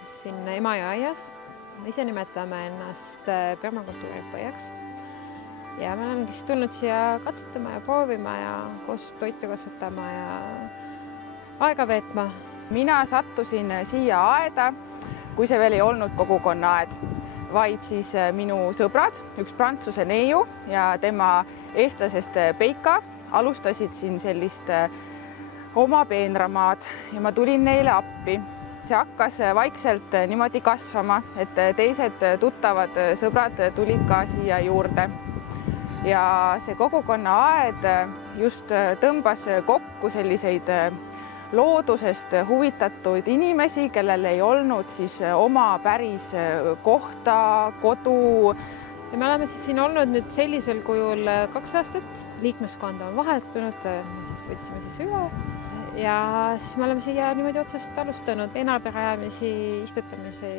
siis siin Emajõe aias. Ise nimetame ennast permakultuuriõppejaks. Ja me oleme siis tulnud siia katsetama ja proovima ja koos toitu kasvatama ja aega veetma. Mina sattusin siia aeda, kui see veel ei olnud kogukonnaaed, vaid siis minu sõbrad, üks prantsuse neiu ja tema eestlasest Peika alustasid siin sellist oma peenramaad ja ma tulin neile appi. See hakkas vaikselt niimoodi kasvama, et teised tuttavad sõbrad tulid ka siia juurde. Ja see kogukonnaaed just tõmbas kokku selliseid loodusest huvitatuid inimesi, kellel ei olnud siis oma päris kohta, kodu. Ja me oleme siis siin olnud nüüd sellisel kujul 2 aastat. Liikmeskonda on vahetunud, me siis võtsime siis üle. Ja siis me oleme siia niimoodi otsast alustanud peenarde rajamisi, istutamisi.